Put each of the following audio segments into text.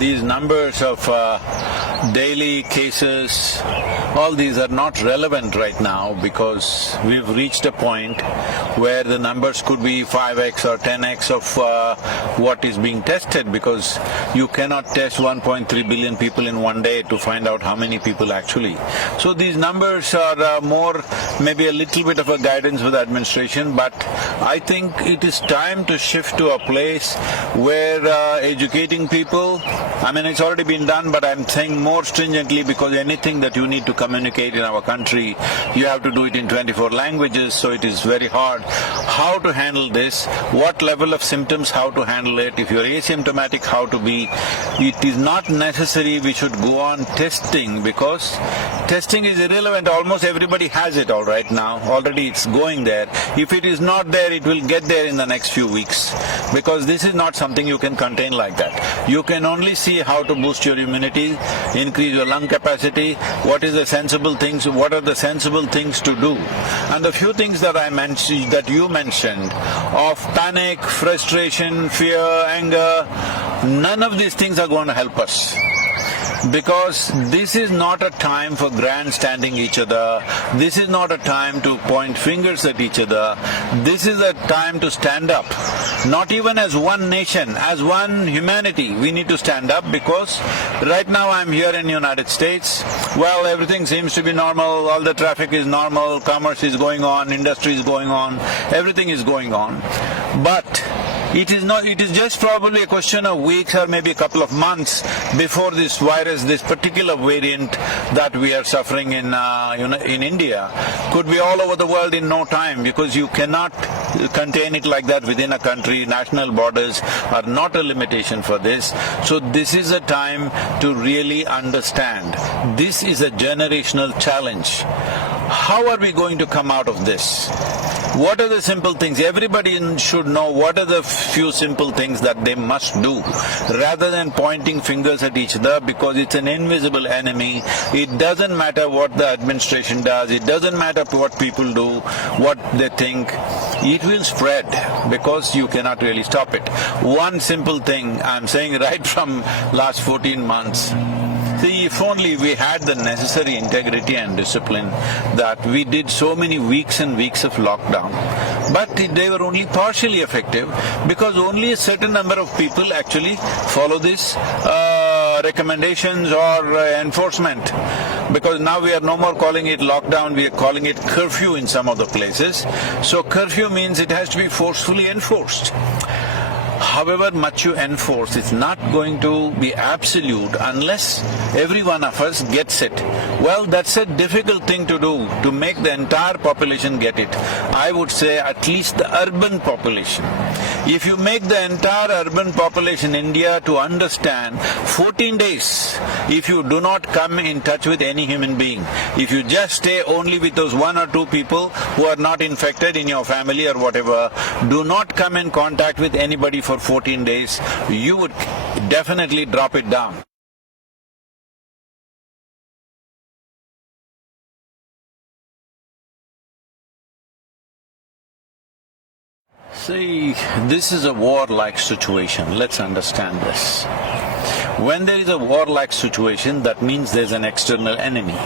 these numbers of daily cases, all these are not relevant right now because we've reached a point where the numbers could be 5x or 10x of what is being tested, because you cannot test 1.3 billion people in one day to find out how many people actually. So these numbers are more maybe a little bit of a guidance for the administration, but I think it is time to shift to a place where educating people, I mean it's already been done, but I'm saying more stringently, because anything that you need to communicate in our country, you have to do it in 24 languages, so it is very hard. How to handle this, what level of symptoms, how to handle it, if you're asymptomatic, how to be. It is not necessary we should go on testing, because testing is irrelevant. Almost everybody has it all right now, already it's going there. If it is not there, it will get there in the next few weeks, because this is not something you can contain like that. You can only see how to boost your immunity, increase your lung capacity, what is the sensible things, what are the sensible things to do. And the few things that that you mentioned of panic, frustration, fear, anger, none of these things are going to help us. Because this is not a time for grandstanding each other, this is not a time to point fingers at each other, this is a time to stand up. Not even as one nation, as one humanity, we need to stand up, because right now I'm here in the United States, well, everything seems to be normal, all the traffic is normal, commerce is going on, industry is going on, everything is going on. But it is just probably a question of weeks or maybe a couple of months before this virus, this particular variant that we are suffering in India, could be all over the world in no time, because you cannot contain it like that within a country. National borders are not a limitation for this. So this is a time to really understand. This is a generational challenge. How are we going to come out of this? What are the simple things? Everybody should know what are the few simple things that they must do, rather than pointing fingers at each other, because it's an invisible enemy. It doesn't matter what the administration does, it doesn't matter what people do, what they think. It will spread, because you cannot really stop it. One simple thing I'm saying right from last 14 months, see, if only we had the necessary integrity and discipline, that we did so many weeks and weeks of lockdown, but they were only partially effective, because only a certain number of people actually follow this recommendations or enforcement. Because now we are no more calling it lockdown, we are calling it curfew in some of the places. So curfew means it has to be forcefully enforced. However much you enforce, it's not going to be absolute unless every one of us gets it. Well, that's a difficult thing to do, to make the entire population get it. I would say at least the urban population. If you make the entire urban population in India to understand 14 days, if you do not come in touch with any human being, if you just stay only with those one or two people who are not infected in your family or whatever, do not come in contact with anybody for 14 days, you would definitely drop it down. See, this is a war-like situation, let's understand this. When there is a war-like situation, that means there's an external enemy.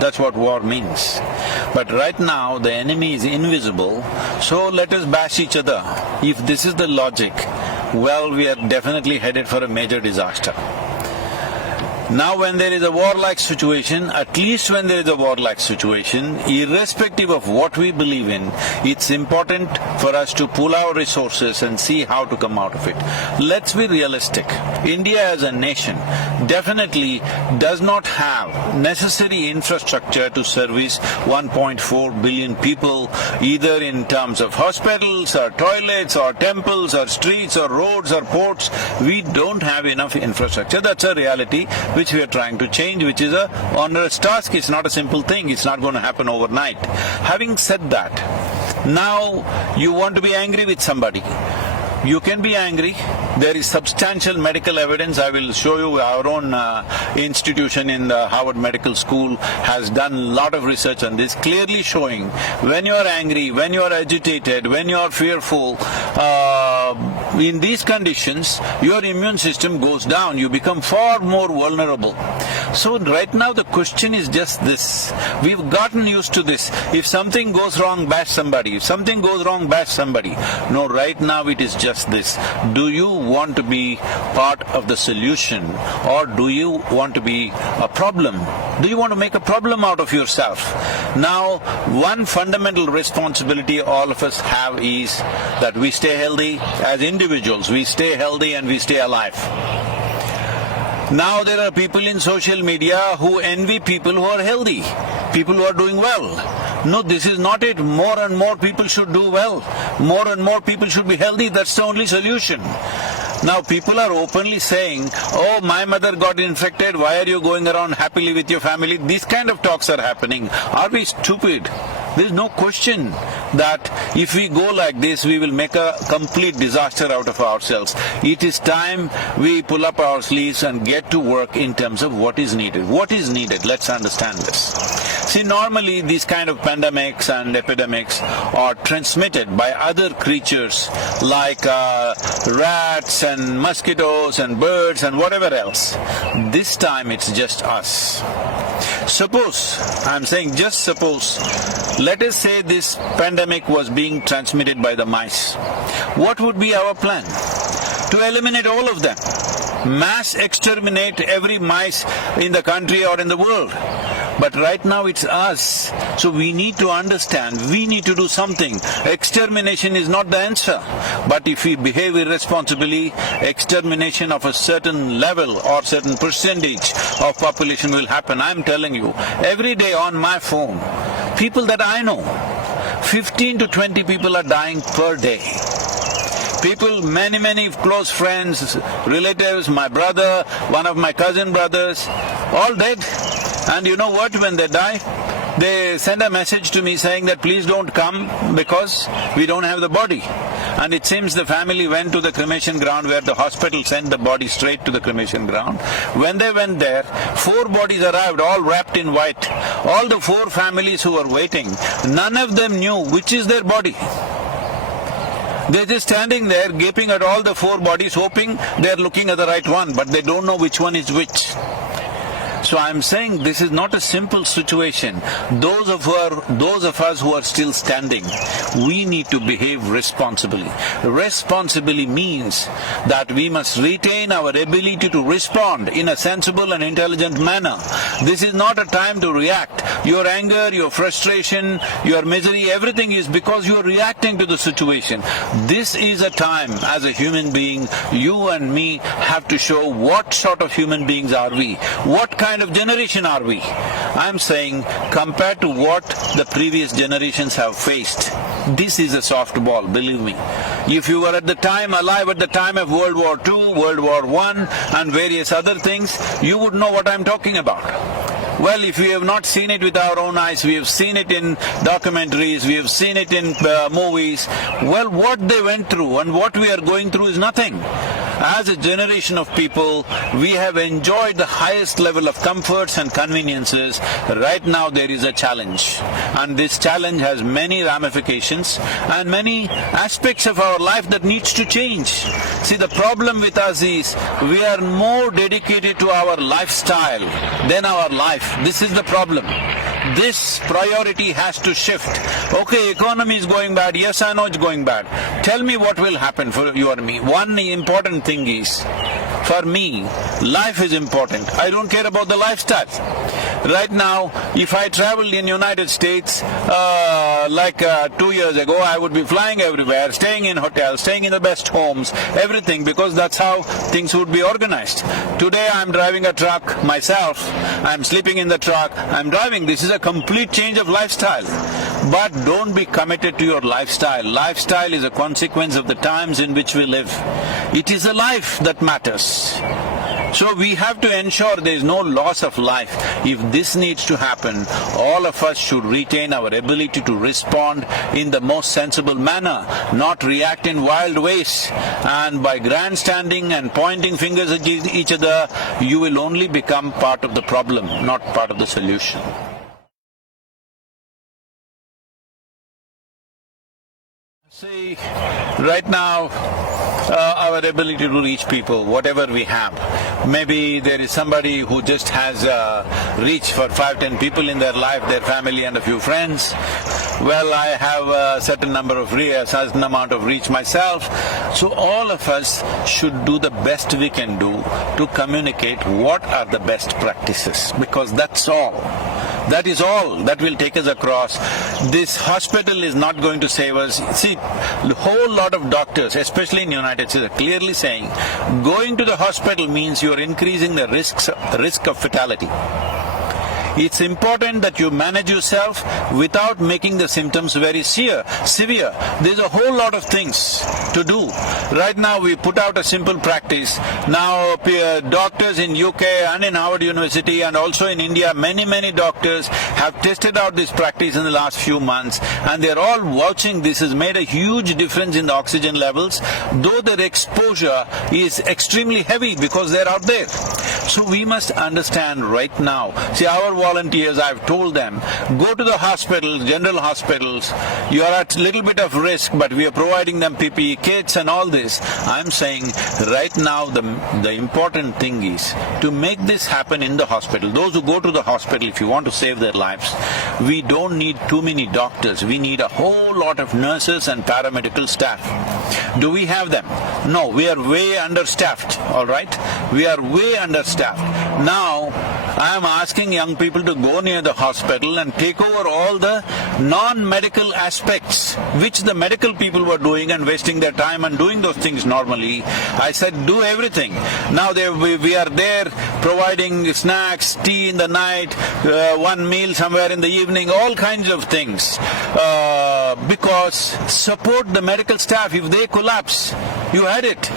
That's what war means. But right now, the enemy is invisible, so let us bash each other. If this is the logic, well, we are definitely headed for a major disaster. Now when there is a war-like situation, at least when there is a war-like situation, irrespective of what we believe in, it's important for us to pool our resources and see how to come out of it. Let's be realistic. India as a nation definitely does not have necessary infrastructure to service 1.4 billion people, either in terms of hospitals or toilets or temples or streets or roads or ports. We don't have enough infrastructure. That's a reality which we are trying to change, which is a onerous task. It's not a simple thing, it's not going to happen overnight. Having said that, now you want to be angry with somebody. You can be angry. There is substantial medical evidence. I will show you our own institution in the Harvard Medical School has done a lot of research on this, clearly showing when you are angry, when you are agitated, when you are fearful, in these conditions, your immune system goes down, you become far more vulnerable. So right now the question is just this. We've gotten used to this. If something goes wrong, bash somebody. If something goes wrong, bash somebody. No, right now it is just this. Do you want to be part of the solution, or do you want to be a problem? Do you want to make a problem out of yourself? Now, one fundamental responsibility all of us have is that we stay healthy as individuals, we stay healthy and we stay alive. Now there are people in social media who envy people who are healthy, people who are doing well. No, this is not it. More and more people should do well. More and more people should be healthy. That's the only solution. Now people are openly saying, oh, my mother got infected, why are you going around happily with your family? These kind of talks are happening. Are we stupid? There is no question that if we go like this, we will make a complete disaster out of ourselves. It is time we pull up our sleeves and get to work in terms of what is needed. What is needed? Let's understand this. See, normally these kind of pandemics and epidemics are transmitted by other creatures like rats and mosquitoes and birds and whatever else. This time it's just us. Suppose, I'm saying just suppose, let us say this pandemic was being transmitted by the mice. What would be our plan? To eliminate all of them. Mass exterminate every mice in the country or in the world. But right now it's us. So we need to understand, we need to do something. Extermination is not the answer. But if we behave irresponsibly, extermination of a certain level or certain percentage of population will happen. I'm telling you, every day on my phone, people that I know, 15 to 20 people are dying per day. People, many close friends, relatives, my brother, one of my cousin brothers, all dead. And you know what, when they die, they send a message to me saying that please don't come because we don't have the body. And it seems the family went to the cremation ground where the hospital sent the body straight to the cremation ground. When they went there, 4 bodies arrived, all wrapped in white. All the 4 families who were waiting, none of them knew which is their body. They're just standing there gaping at all the 4 bodies, hoping they're looking at the right one, but they don't know which one is which. So I'm saying this is not a simple situation. Those of us who are still standing, we need to behave responsibly. Responsibly means that we must retain our ability to respond in a sensible and intelligent manner. This is not a time to react. Your anger, your frustration, your misery, everything is because you are reacting to the situation. This is a time, as a human being, you and me have to show what sort of human beings are we, what kind of generation are we. I'm saying, compared to what the previous generations have faced, this is a soft ball, believe me. If you were at the time, alive at the time of World War II, World War I and various other things, you would know what I'm talking about. Well, if we have not seen it with our own eyes, we have seen it in documentaries, we have seen it in movies. Well, what they went through and what we are going through is nothing. As a generation of people, we have enjoyed the highest level of comforts and conveniences. Right now there is a challenge. And this challenge has many ramifications and many aspects of our life that needs to change. See, the problem with us is we are more dedicated to our lifestyle than our life. This is the problem. This priority has to shift. Okay, economy is going bad. Yes, I know it's going bad. Tell me what will happen for you or me. One important thing is, for me, life is important. I don't care about the lifestyle. Right now, if I traveled in United States, 2 years ago, I would be flying everywhere, staying in hotels, staying in the best homes, everything, because that's how things would be organized. Today, I'm driving a truck myself. I'm sleeping in the truck. I'm driving. This is a complete change of lifestyle. But don't be committed to your lifestyle. Lifestyle is a consequence of the times in which we live. It is a life that matters. So we have to ensure there is no loss of life. If this needs to happen, all of us should retain our ability to respond in the most sensible manner, not react in wild ways. And by grandstanding and pointing fingers at each other, you will only become part of the problem, not part of the solution. See, right now, our ability to reach people, whatever we have. Maybe there is somebody who just has reach for 5-10 people in their life, their family and a few friends. Well, I have a certain amount of reach myself. So all of us should do the best we can do to communicate what are the best practices, because that's all. That is all that will take us across. This hospital is not going to save us. See, a whole lot of doctors, especially in the United States, are clearly saying going to the hospital means you are increasing the risk of fatality. It's important that you manage yourself without making the symptoms very severe. There's a whole lot of things to do. Right now we put out a simple practice. Now doctors in UK and in Harvard University and also in India, many doctors have tested out this practice in the last few months, and they're all watching. This has made a huge difference in the oxygen levels, though their exposure is extremely heavy because they're out there. So we must understand right now. See, our volunteers, I've told them, go to the hospitals, general hospitals, you are at little bit of risk, but we are providing them PPE kits and all this. I'm saying right now the important thing is to make this happen in the hospital. Those who go to the hospital, if you want to save their lives, we don't need too many doctors, we need a whole lot of nurses and paramedical staff. Do we have them? No, we are way understaffed, all right? We are way understaffed. Now, I am asking young people to go near the hospital and take over all the non-medical aspects which the medical people were doing and wasting their time and doing those things normally. I said, do everything. Now we are there providing snacks, tea in the night, one meal somewhere in the evening, all kinds of things. Because support the medical staff. If they collapse, you had it.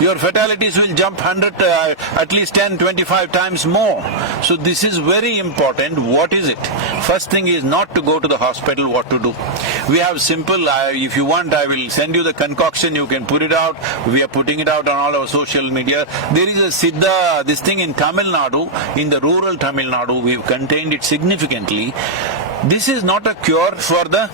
Your fatalities will jump at least 10, 25 times more. So this is very important. What is it? First thing is not to go to the hospital, what to do. We have simple, if you want I will send you the concoction, you can put it out. We are putting it out on all our social media. There is a Siddha, this thing in Tamil Nadu, in the rural Tamil Nadu, we've contained it significantly. This is not a cure for the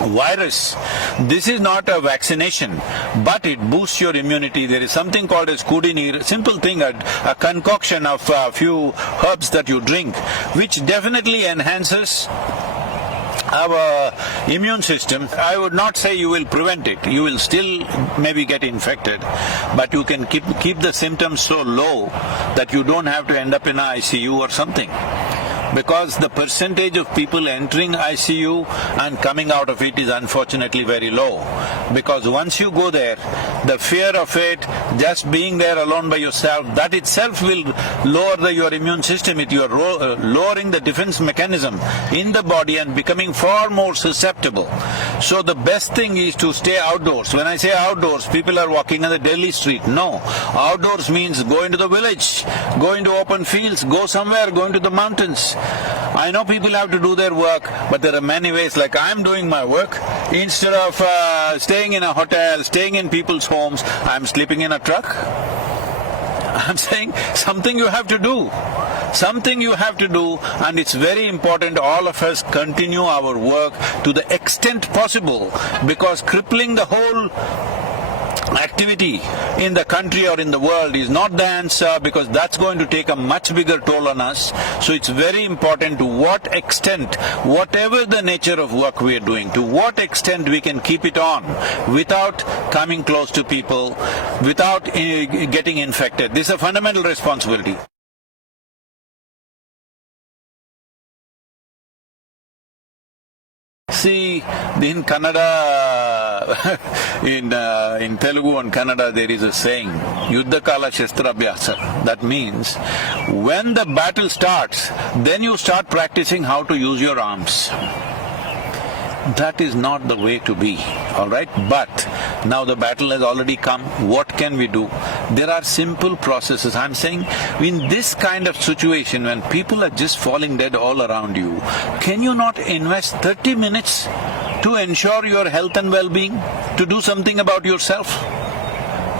virus. This is not a vaccination, but it boosts your immunity. There is something called as kudinir, simple thing, a concoction of a few herbs that you drink, which definitely enhances our immune system. I would not say you will prevent it, you will still maybe get infected, but you can keep the symptoms so low that you don't have to end up in an ICU or something. Because the percentage of people entering ICU and coming out of it is unfortunately very low. Because once you go there, the fear of it, just being there alone by yourself, that itself will lower your immune system. You are lowering the defense mechanism in the body and becoming far more susceptible. So the best thing is to stay outdoors. When I say outdoors, people are walking on the Delhi street. No. Outdoors means go into the village, go into open fields, go somewhere, go into the mountains. I know people have to do their work, but there are many ways. Like I'm doing my work, instead of staying in a hotel, staying in people's homes, I'm sleeping in a truck. I'm saying something you have to do. Something you have to do, and it's very important all of us continue our work to the extent possible, because crippling the whole activity in the country or in the world is not the answer, because that's going to take a much bigger toll on us. So it's very important to what extent, whatever the nature of work we are doing, to what extent we can keep it on without coming close to people, without getting infected. This is a fundamental responsibility. See, in Kannada, in Telugu and Kannada, there is a saying, Yuddha Kala Shastra Abhyasa. That means, when the battle starts, then you start practicing how to use your arms. That is not the way to be, all right? But now the battle has already come, what can we do? There are simple processes. I'm saying, in this kind of situation, when people are just falling dead all around you, can you not invest 30 minutes to ensure your health and well-being, to do something about yourself?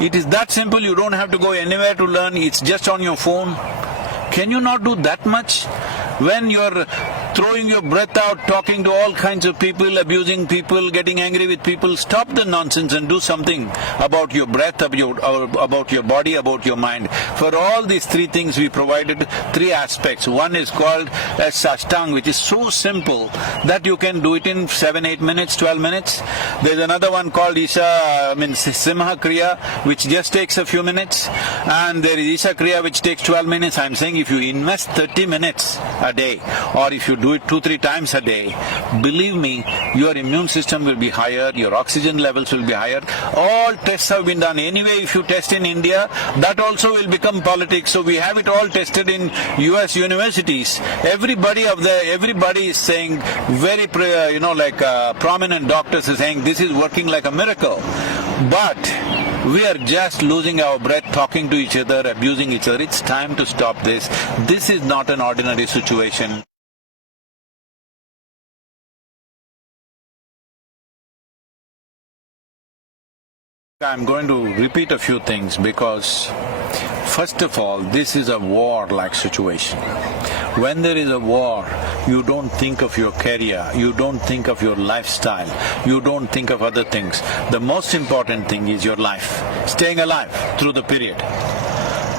It is that simple, you don't have to go anywhere to learn, it's just on your phone. Can you not do that much? When you're throwing your breath out, talking to all kinds of people, abusing people, getting angry with people. Stop the nonsense and do something about your breath, about your body, about your mind. For all these three things we provided three aspects. One is called as Sashtang, which is so simple that you can do it in 7, 8 minutes, 12 minutes. There's another one called Isha, Simha Kriya, which just takes a few minutes. And there is Isha Kriya, which takes 12 minutes. I'm saying if you invest 30 minutes a day, or if you do it 2-3 times a day, believe me, your immune system will be higher, your oxygen levels will be higher. All tests have been done. Anyway, if you test in India, that also will become politics. So we have it all tested in US universities. Everybody is saying, very prominent doctors are saying this is working like a miracle. But we are just losing our breath, talking to each other, abusing each other. It's time to stop this. This is not an ordinary situation. I'm going to repeat a few things because, first of all, this is a war-like situation. When there is a war, you don't think of your career, you don't think of your lifestyle, you don't think of other things. The most important thing is your life, staying alive through the period.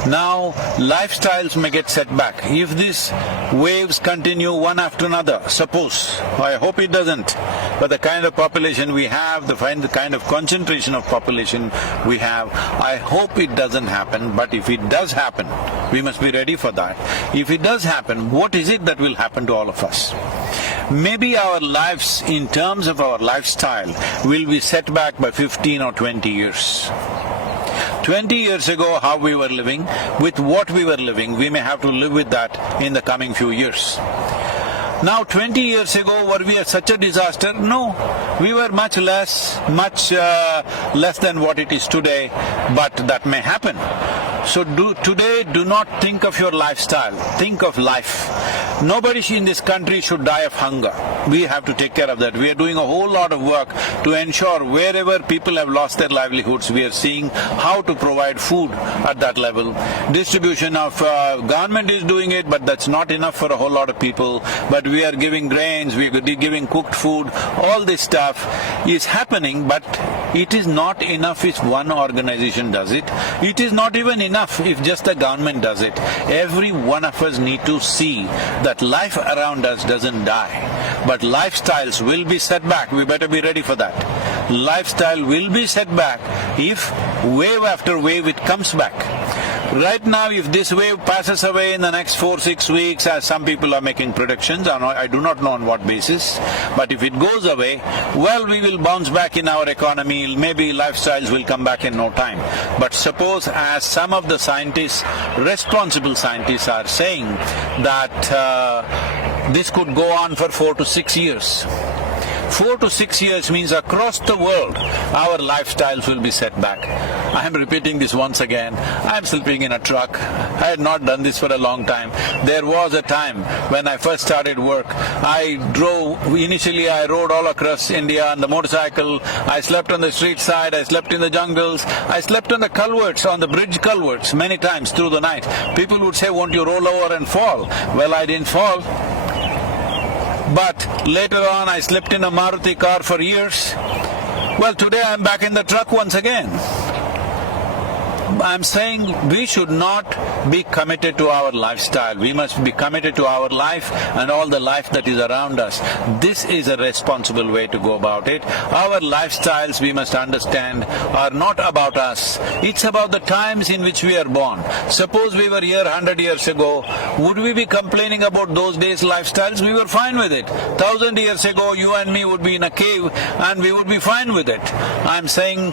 Now, lifestyles may get set back. If these waves continue one after another, suppose, I hope it doesn't, but the kind of population we have, the kind of concentration of population we have, I hope it doesn't happen, but if it does happen, we must be ready for that. If it does happen, what is it that will happen to all of us? Maybe our lives, in terms of our lifestyle, will be set back by 15 or 20 years. 20 years ago, how we were living, with what we were living, we may have to live with that in the coming few years. Now, 20 years ago, were we such a disaster? No, we were much less than what it is today, but that may happen. So today, do not think of your lifestyle, think of life. Nobody in this country should die of hunger. We have to take care of that. We are doing a whole lot of work to ensure wherever people have lost their livelihoods, we are seeing how to provide food at that level. Distribution of government is doing it, but that's not enough for a whole lot of people. But we are giving grains, we are giving cooked food, all this stuff is happening, but it is not enough if one organization does it. It is not even enough if just the government does it. Every one of us need to see that life around us doesn't die, but lifestyles will be set back. We better be ready for that. Lifestyle will be set back if wave after wave it comes back. Right now, if this wave passes away in the next 4-6 weeks, as some people are making predictions, I do not know on what basis, but if it goes away, well, we will bounce back in our economy, maybe lifestyles will come back in no time. But suppose, as some of the scientists, responsible scientists are saying, that this could go on for 4 to 6 years. 4 to 6 years means across the world, our lifestyles will be set back. I am repeating this once again. I am sleeping in a truck. I had not done this for a long time. There was a time when I first started work, initially I rode all across India on the motorcycle. I slept on the street side, I slept in the jungles, I slept on the culverts, on the bridge culverts many times through the night. People would say, won't you roll over and fall? Well, I didn't fall. But later on, I slept in a Maruti car for years. Well, today I'm back in the truck once again. I'm saying we should not be committed to our lifestyle. We must be committed to our life and all the life that is around us. This is a responsible way to go about it. Our lifestyles, we must understand, are not about us. It's about the times in which we are born. Suppose we were here 100 years ago, would we be complaining about those days' lifestyles? We were fine with it. 1,000 years ago, you and me would be in a cave and we would be fine with it. I'm saying,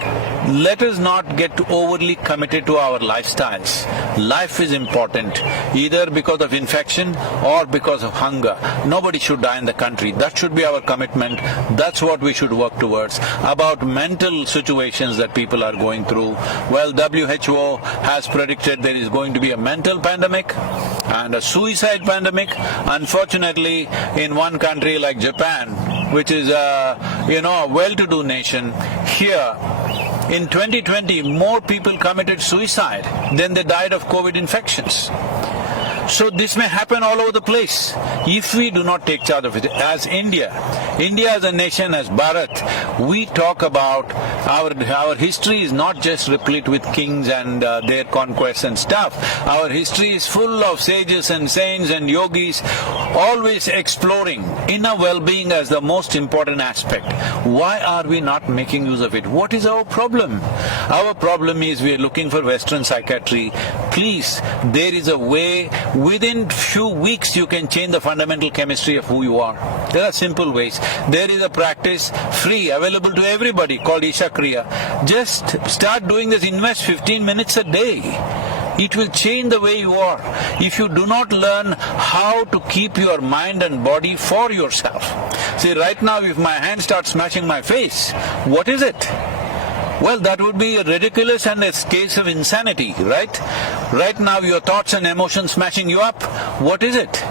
let us not get overly committed to our lifestyles. Life is important, either because of infection or because of hunger. Nobody should die in the country. That should be our commitment. That's what we should work towards. About mental situations that people are going through, well, WHO has predicted there is going to be a mental pandemic and a suicide pandemic. Unfortunately, in one country like Japan, which is a well-to-do nation, here in 2020, more people committed suicide than they died of COVID infections. So this may happen all over the place if we do not take charge of it. As India as a nation, as Bharat, we talk about our history is not just replete with kings and their conquests and stuff. Our history is full of sages and saints and yogis, always exploring inner well-being as the most important aspect. Why are we not making use of it? What is our problem? Our problem is we are looking for Western psychiatry. Please, there is a way, within few weeks you can change the fundamental chemistry of who you are. There are simple ways. There is a practice, free, available to everybody, called Isha Kriya. Just start doing this, invest 15 minutes a day. It will change the way you are. If you do not learn how to keep your mind and body for yourself. See, right now if my hand starts smashing my face, what is it? Well, that would be ridiculous and a case of insanity, right? Right now your thoughts and emotions smashing you up, what is it?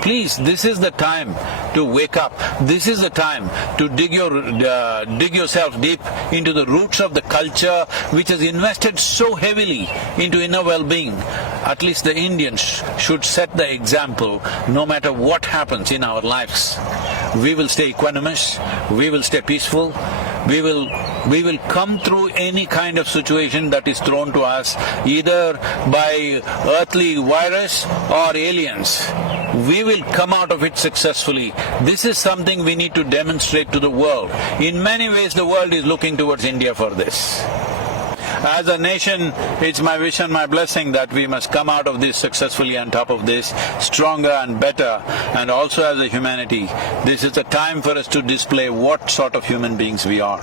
Please, this is the time to wake up. This is the time to dig yourself deep into the roots of the culture which has invested so heavily into inner well-being. At least the Indians should set the example no matter what happens in our lives. We will stay equanimous, we will stay peaceful, we will come through any kind of situation that is thrown to us, either by earthly virus or aliens. We will come out of it successfully. This is something we need to demonstrate to the world. In many ways, the world is looking towards India for this. As a nation, it's my wish and my blessing that we must come out of this successfully, on top of this, stronger and better. And also as a humanity, this is a time for us to display what sort of human beings we are.